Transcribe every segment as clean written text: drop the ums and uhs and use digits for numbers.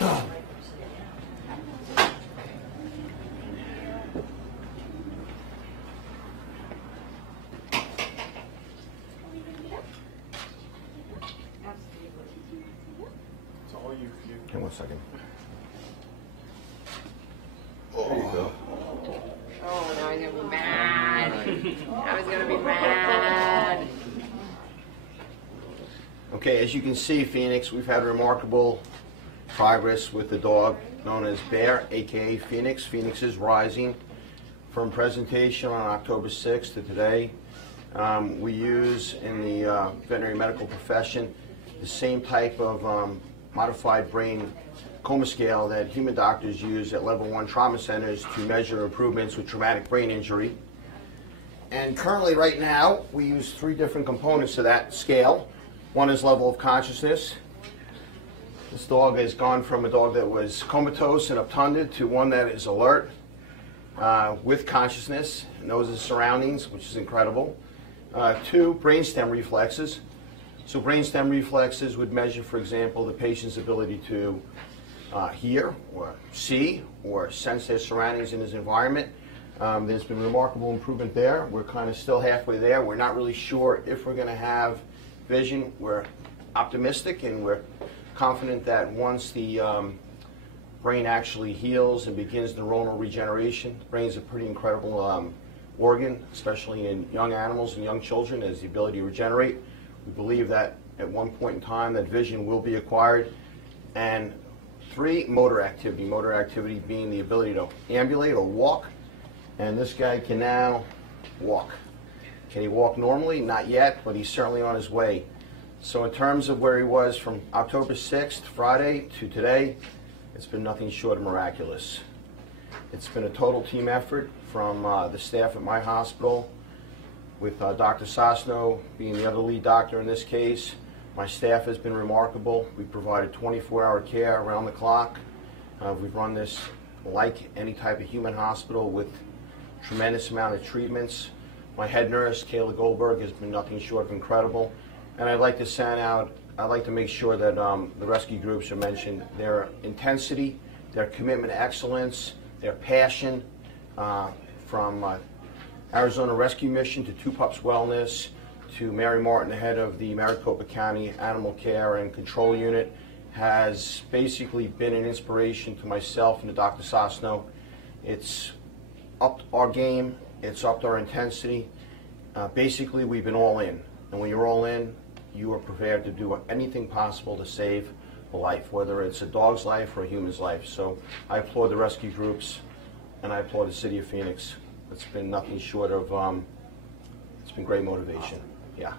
Okay, 1 second. There you go. Oh, now he's gonna be mad. Now he's gonna be mad. Okay, as you can see, Phoenix, we've had remarkable progress with the dog known as Bear, aka Phoenix. Phoenix is rising. From presentation on October 6th to today, we use in the veterinary medical profession the same type of modified brain coma scale that human doctors use at level 1 trauma centers to measure improvements with traumatic brain injury. And currently, right now, we use 3 different components to that scale. One is level of consciousness. This dog has gone from a dog that was comatose and obtunded to one that is alert with consciousness, knows his surroundings, which is incredible. 2, brainstem reflexes. So brainstem reflexes would measure, for example, the patient's ability to hear or see or sense their surroundings in his environment. There's been remarkable improvement there. We're kind of still halfway there. We're not really sure if we're going to have vision. We're optimistic and we're confident that once the brain actually heals and begins neuronal regeneration, the brain is a pretty incredible organ, especially in young animals and young children, as the ability to regenerate. We believe that at one point in time that vision will be acquired. And 3, motor activity being the ability to ambulate or walk. And this guy can now walk. Can he walk normally? Not yet, but he's certainly on his way. So in terms of where he was from October 6th, Friday, to today, it's been nothing short of miraculous. It's been a total team effort from the staff at my hospital, with Dr. Sosno being the other lead doctor in this case. My staff has been remarkable. We provided 24-hour care around the clock. We've run this like any type of human hospital with tremendous amount of treatments. My head nurse, Kayla Goldberg, has been nothing short of incredible. And I'd like to make sure that the rescue groups are mentioned. Their intensity, their commitment to excellence, their passion, from Arizona Rescue Mission to Two Pups Wellness to Mary Martin, the head of the Maricopa County Animal Care and Control Unit, has basically been an inspiration to myself and to Dr. Sosno. It's upped our game, it's upped our intensity. Basically, we've been all in. And when you're all in, you are prepared to do anything possible to save a life, whether it's a dog's life or a human's life. So I applaud the rescue groups, and I applaud the city of Phoenix. It's been nothing short of, it's been great motivation. Yeah.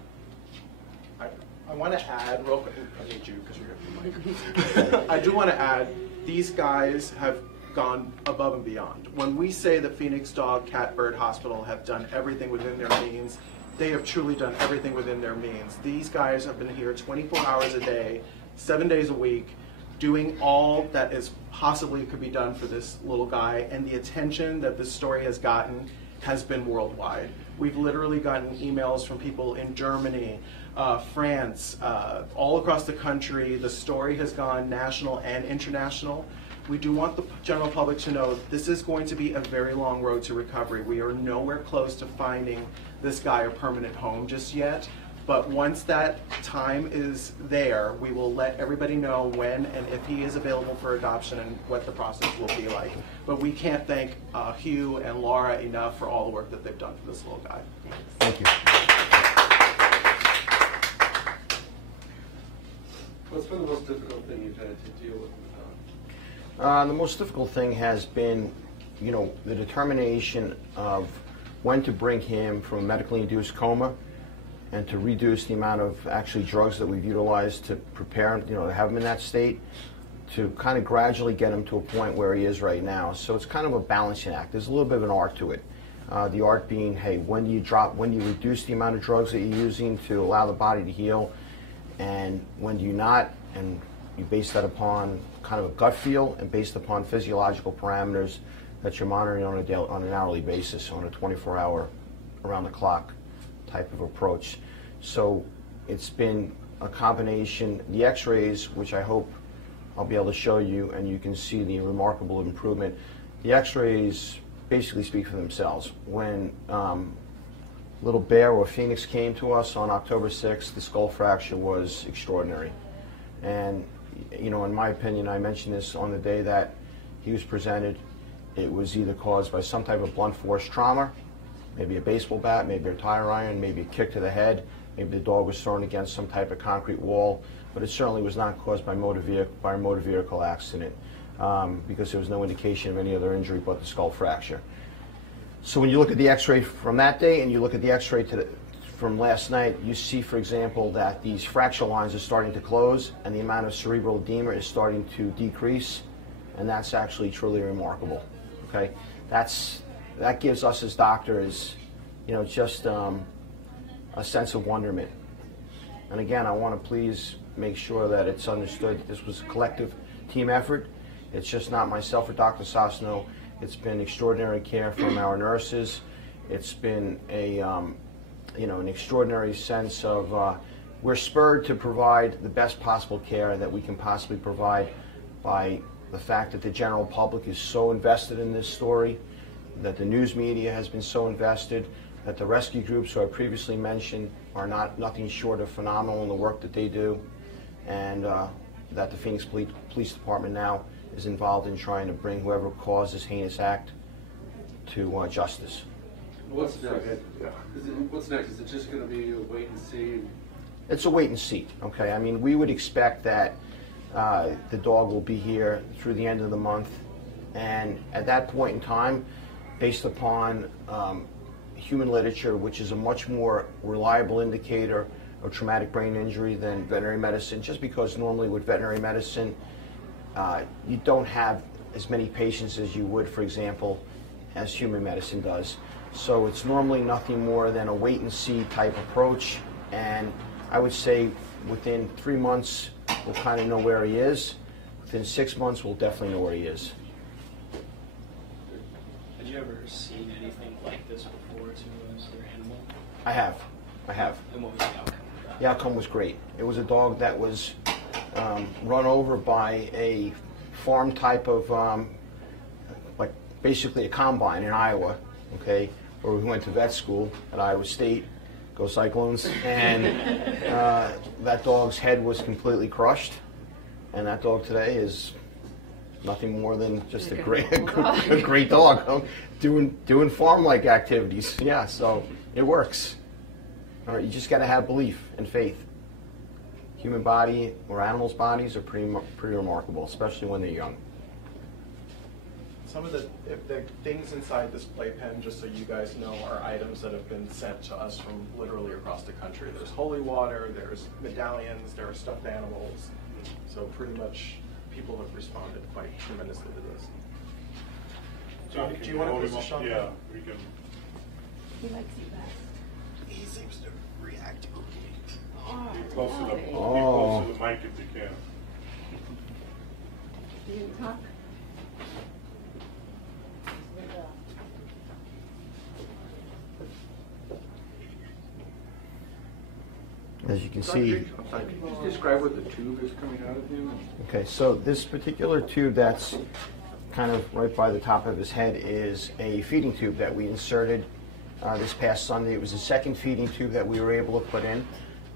I want to add real quick, I need you because you're the mic. I do want to add, these guys have gone above and beyond. When we say that Phoenix Dog, Cat, Bird Hospital have done everything within their means, they have truly done everything within their means. These guys have been here 24 hours a day, 7 days a week, doing all that is possibly could be done for this little guy, and the attention that this story has gotten has been worldwide. We've literally gotten emails from people in Germany, France, all across the country. The story has gone national and international. We do want the general public to know this is going to be a very long road to recovery. We are nowhere close to finding this guy a permanent home just yet. But once that time is there, we will let everybody know when and if he is available for adoption and what the process will be like. But we can't thank Hugh and Laura enough for all the work that they've done for this little guy. Thank you. What's been the most difficult thing you've had to deal with the dog? The most difficult thing has been, the determination of when to bring him from a medically induced coma and to reduce the amount of actually drugs that we've utilized to prepare him, to have him in that state, to kind of gradually get him to a point where he is right now. So it's kind of a balancing act. There's a little bit of an art to it. The art being, hey, when do you reduce the amount of drugs that you're using to allow the body to heal, and when do you not? And you base that upon kind of a gut feel and based upon physiological parameters that you're monitoring on an hourly basis, on a 24-hour, around-the-clock type of approach. So it's been a combination. The x-rays, which I hope I'll be able to show you, and you can see the remarkable improvement. The x-rays basically speak for themselves. When little Bear or Phoenix came to us on October 6th, the skull fracture was extraordinary. And, you know, in my opinion, I mentioned this on the day that he was presented, it was either caused by some type of blunt force trauma, maybe a baseball bat, maybe a tire iron, maybe a kick to the head, maybe the dog was thrown against some type of concrete wall, but it certainly was not caused by a motor vehicle accident, because there was no indication of any other injury but the skull fracture. So when you look at the x-ray from that day and you look at the x-ray from last night, you see, for example, that these fracture lines are starting to close and the amount of cerebral edema is starting to decrease, and that's actually truly remarkable. Okay, that gives us as doctors, you know, just a sense of wonderment. And again, I want to please make sure that it's understood that this was a collective team effort. It's just not myself or Dr. Sosno. It's been extraordinary care from our nurses. It's been a, you know, an extraordinary sense of we're spurred to provide the best possible care that we can possibly provide by the fact that the general public is so invested in this story, that the news media has been so invested, that the rescue groups who I previously mentioned are nothing short of phenomenal in the work that they do, and that the Phoenix Police Department now is involved in trying to bring whoever caused this heinous act to justice. What's next? What's next? Is it just going to be a wait and see? It's a wait and see, okay? I mean, we would expect that the dog will be here through the end of the month, and at that point in time, based upon human literature, which is a much more reliable indicator of traumatic brain injury than veterinary medicine, just because normally with veterinary medicine, you don't have as many patients as you would, for example, as human medicine does. So it's normally nothing more than a wait and see type approach, and I would say within 3 months, we'll kind of know where he is. Within 6 months, we'll definitely know where he is. Had you ever seen anything like this before to another animal? I have. And what was the outcome of that? The outcome was great. It was a dog that was run over by a farm type of, like basically a combine in Iowa, okay, where we went to vet school at Iowa State, go Cyclones, and that dog's head was completely crushed, and that dog today is nothing more than just a great dog, doing farm-like activities. Yeah, so it works. All right, you just got to have belief and faith. Human body or animals' bodies are pretty remarkable, especially when they're young. Some of the things inside this playpen, just so you guys know, are items that have been sent to us from literally across the country. There's holy water, there's medallions, there are stuffed animals. So pretty much people have responded quite tremendously to this. Do you want to put this shot? Yeah, we can. He likes you best. He seems to react okay. Be close to the, be Oh. close to the mic if you can. You can talk. As you can see. Can you just describe what the tube is coming out of him? Okay, so this particular tube that's kind of right by the top of his head is a feeding tube that we inserted this past Sunday. It was the second feeding tube that we were able to put in.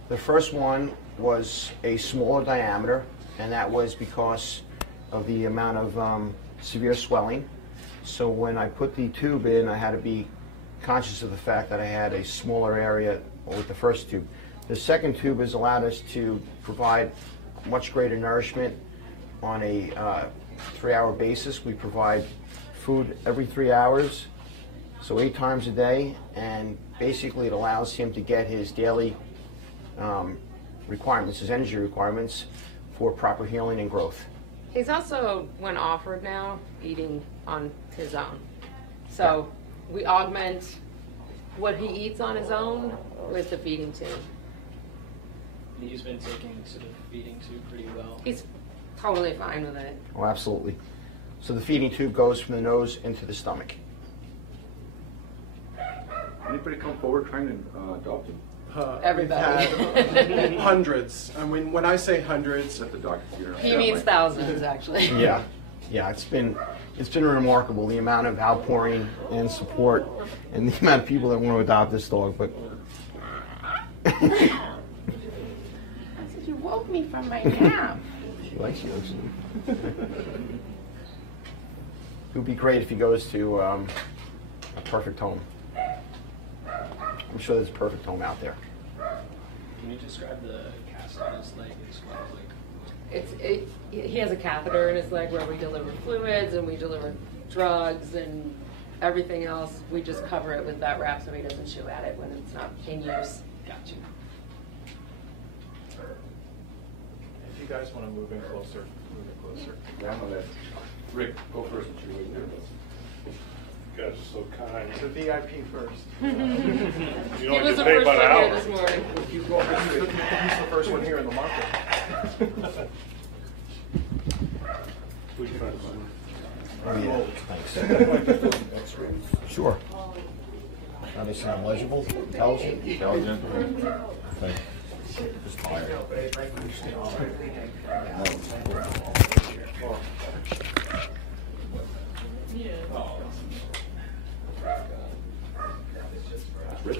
The first one was a smaller diameter, and that was because of the amount of severe swelling. So when I put the tube in, I had to be conscious of the fact that I had a smaller area with the first tube. The second tube has allowed us to provide much greater nourishment on a 3-hour basis. We provide food every 3 hours, so 8 times a day, and basically it allows him to get his daily requirements, his energy requirements for proper healing and growth. He's also, when offered now, eating on his own. So we augment what he eats on his own with the feeding tube. He's been taking sort of feeding tube pretty well. He's totally fine with it. Oh, absolutely. So the feeding tube goes from the nose into the stomach. Anybody come forward trying to adopt him? Everybody. We've had hundreds. I mean, when I say hundreds, Set the doctor here. He means thousands, actually. Yeah, yeah, it's been remarkable, the amount of outpouring and support and the amount of people that want to adopt this dog. But I said, you woke me from my nap. she likes you. It would be great if he goes to a perfect home. I'm sure there's a perfect home out there. Can you describe the cast on his leg as well? He has a catheter in his leg where we deliver fluids and we deliver drugs and everything else. We just cover it with that wrap so he doesn't chew at it when it's not in use. Gotcha. if you guys want to move in closer, move in closer. I'm gonna let Rick go first and you wait there. You guys are so kind. The VIP first. You He don't was get the paid first by the one here hour. this morning. He's the first one here in the market. We can find some. Oh, yeah. Thanks. Sure. Now they sound legible, intelligent? Intelligent. Okay. Just tired. Rick?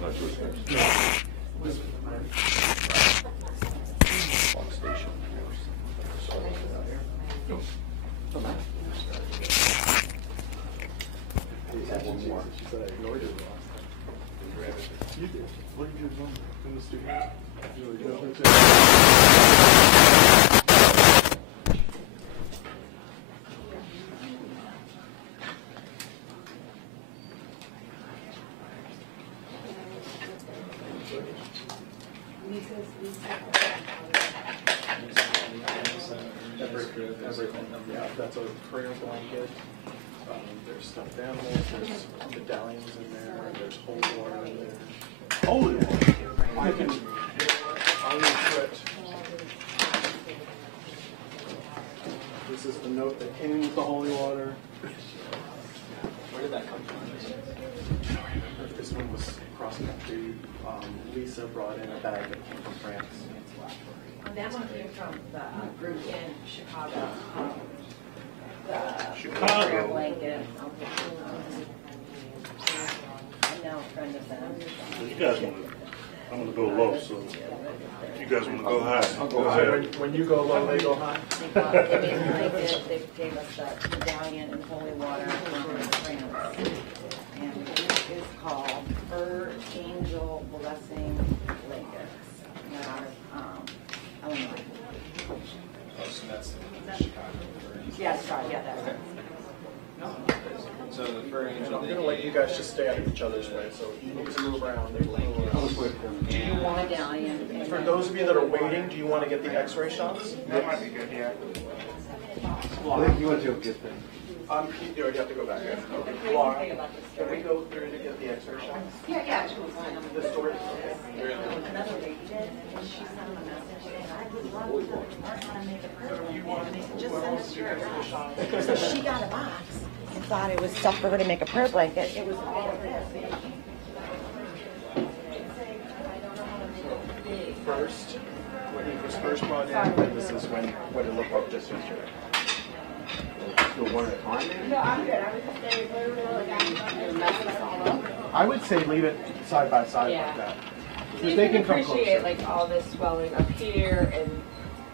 Not yours first. Clock station. She said I ignored it last time. You did. What did you do in the studio? You ignored it. Everything. Yeah, that's a prayer blanket. There's stuffed animals. There's medallions in there. There's holy water in there. Holy water. I'll put. This is the note that came with the holy water. Where did that come from? This one was cross country. Lisa brought in a bag that came from France. That one came from the group in Chicago. The Chicago? prayer blanket. I know a friend of them. You guys want to, I'm going to go low, so if you guys want to go high. I'll go high. When you go low, they go high. They gave us the medallion and holy water from France. And it is called Fur Angel Blessing Blankets. And they're out of Illinois. Oh, so that's Chicago. Yeah, sorry, yeah, that's it. So the fur angel. I'm going to let you guys just stay out of each other's way. So if you need to move around, they will move around. Do you want medallion? And For those of you that are waiting, do you want to get the x-ray shots? That might be good, yeah. You want to get them? You already have to go back. Laura, can we go through to get the x-ray shots? Yeah, she was fine. The story. Another lady did, and she sent him a message saying, I would love to learn how to make a prayer blanket. And they said, just send us your. So she got a box and thought it was stuff for her to make a prayer blanket. It was all of this. First, when he was first brought in, and this is when what it looked like just yesterday. Do one at a time, maybe? No, I'm good. I was just saying, I would say leave it side by side Yeah. like that. You They can can come appreciate closer. like all this swelling up here and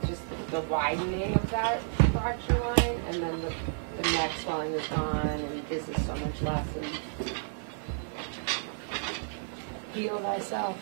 just the widening of that fracture line, and then the neck swelling is gone, and this is so much less. And heal thyself.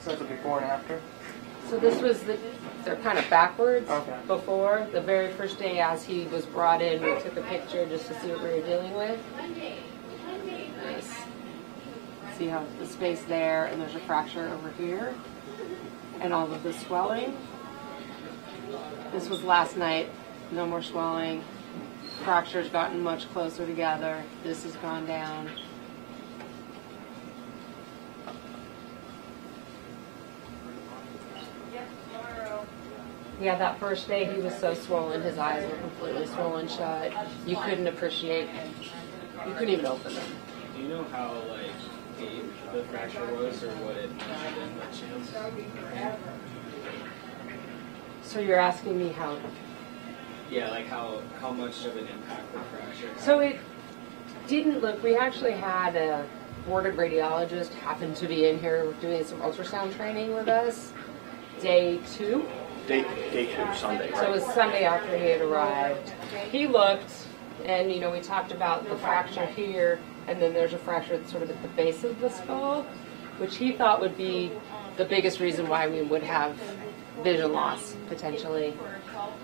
So that's a before and after? So this was they're kind of backwards. Okay. Before, the very first day as he was brought in, we took a picture just to see what we were dealing with. Nice. See how the space there, and there's a fracture over here, and all of the swelling. This was last night, no more swelling. Fracture's gotten much closer together. This has gone down. Yeah, that first day he was so swollen, his eyes were completely swollen shut. You couldn't appreciate, you couldn't even open them. Do you know how like deep the fracture was, or what it might have been by chance? So you're asking me how? Yeah, like how much of an impact the fracture had? So it didn't look, we actually had a boarded radiologist happen to be in here doing some ultrasound training with us, day 2. Day 2, Sunday, So it right? was Sunday after he had arrived. He looked, and you know, we talked about the fracture here, and then there's a fracture that's sort of at the base of the skull, which he thought would be the biggest reason why we would have vision loss, potentially.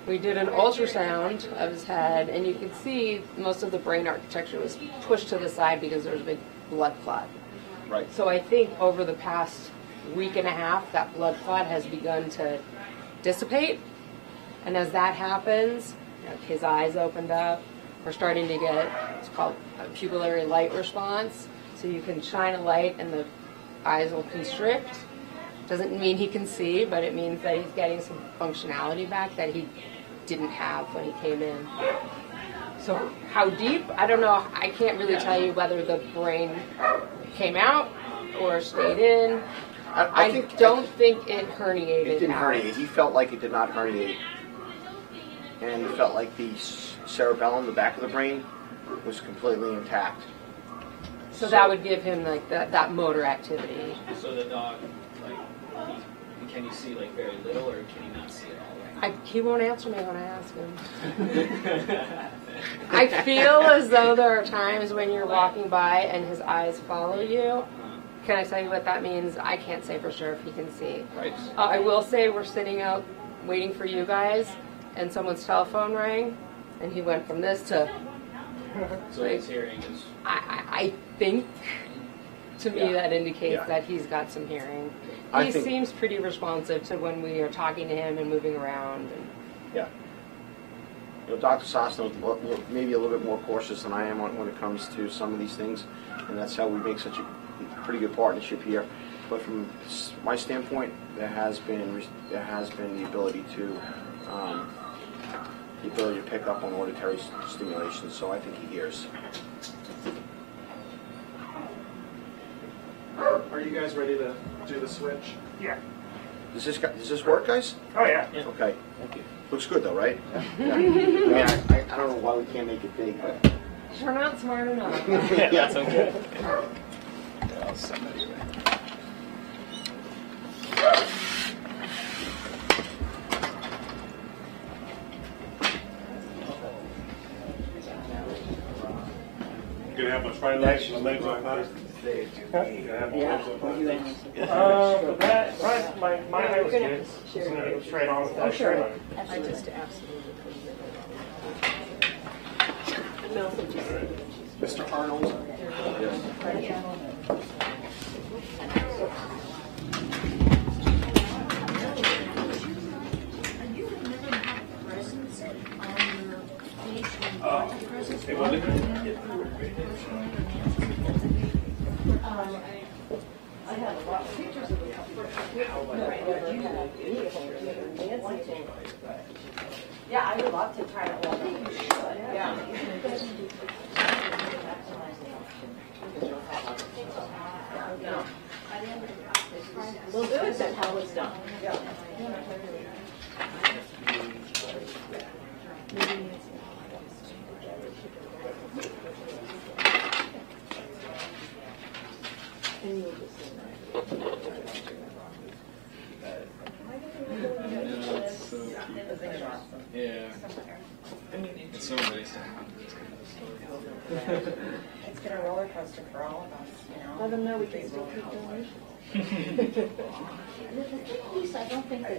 We did an ultrasound of his head, and you could see most of the brain architecture was pushed to the side because there was a big blood clot. Right. So I think over the past week and a half, that blood clot has begun to dissipate. And as that happens, you know, his eyes opened up. We're starting to get, it's called a pupillary light response. So you can shine a light and the eyes will constrict. Doesn't mean he can see, but it means that he's getting some functionality back that he didn't have when he came in. So how deep? I don't know. I can't really tell you whether the brain came out or stayed in. I don't think it herniated. It didn't out. herniate. He felt like it did not herniate. And he felt like the cerebellum, the back of the brain, was completely intact. So that would give him like that motor activity. So the dog, like, can you see like very little, or can he not see at all? He won't answer me when I ask him. I feel as though there are times when you're walking by and his eyes follow you. Can I tell you what that means? I can't say for sure if he can see. Right. I will say we're sitting out waiting for you guys, and someone's telephone rang, and he went from this to. So his hearing is. I think, to me, that indicates that he's got some hearing. He seems pretty responsive to when we are talking to him and moving around. And, Yeah. You know, Dr. Sosno is maybe a little bit more cautious than I am when it comes to some of these things, and that's how we make such a pretty good partnership here. But from my standpoint, there has been the ability to pick up on auditory stimulation. So I think he hears. Are you guys ready to do the switch? Yeah. Does this work, guys? Oh, yeah. Okay. Thank you. Looks good though, right? Yeah. I mean, I don't know why we can't make it big, but. we're not smart enough. Yeah, That's okay. I'll send that your way. You gonna have much fight legs on legs like that? My height was good. Just gonna go straight on with that. Sure. I just absolutely Mr. Arnold? Hey, Wendy? Yeah, I would love to try to hold it. You should. Yeah. We'll do it, that's how it's done. Yeah. Yeah. It's so nice to have this kind of story. It's been a roller coaster for all of us, you know. Let them know we can still keep donations. I don't think that.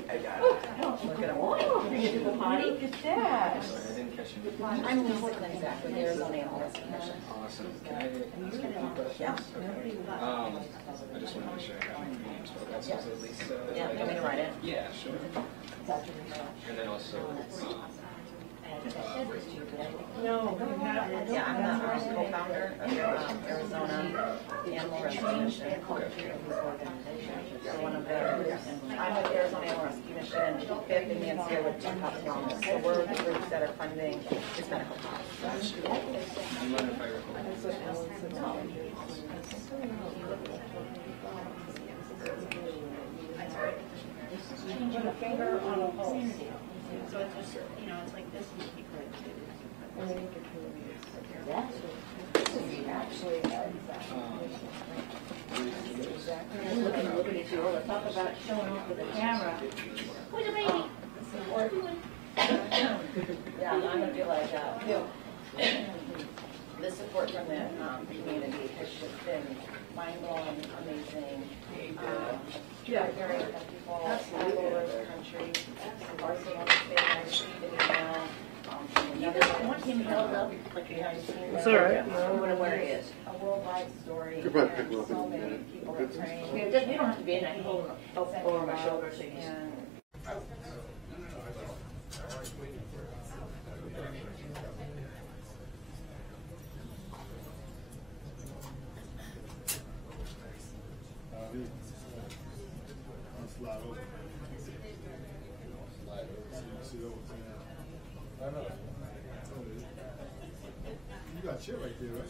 Look at him. Oh, you do the potty? Good dad. I didn't catch you. I'm Lisa Klinzak with the Arizona Animal Rescue Mission. Awesome. Can I ask you a few questions? Yeah. Okay. I just want to make sure I have my names for that. So is it Lisa? Yeah, you want me to write it? Yeah, sure. And then also, No. Yeah, I'm the co-founder of Arizona Animal Rescue Mission. So one of the, I'm with the Arizona Animal Rescue Mission, 5th and Nancy are with Two Cups Wellness. So we're the groups that are funding his medical costs. I'm running if I recall. Changing a finger on a pulse. So it's just, it's like this. Looking at you, all the talk about showing off with the camera. Look at baby. Yeah, I'm gonna be like, the support from the community has just been mind-blowing, amazing. Very people all over the country. Barcelona, Spain, I received an email. I want him held up like you guys seen. It's all right. I wonder where he is. A worldwide story. Could probably pick him And up so in- many people are praying. You don't have to be in that whole over my shoulder, so you just. And You got a chair right there, right?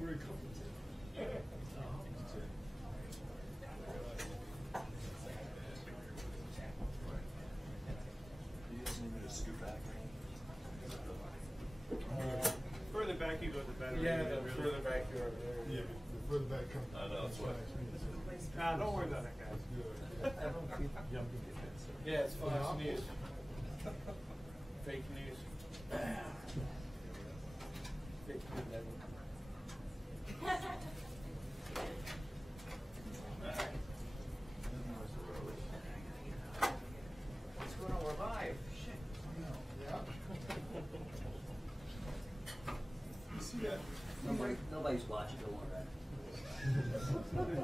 Very comfortable. Further back you go, the better. Yeah, the further back you are there. Yeah, the further back comes. I know, that's why. Nah, don't worry about that, guys. Yeah, it's Fox News. Fake news. Fake news, never. What's going on? We're live. Shit. You see that? Nobody's watching. Don't worry about it.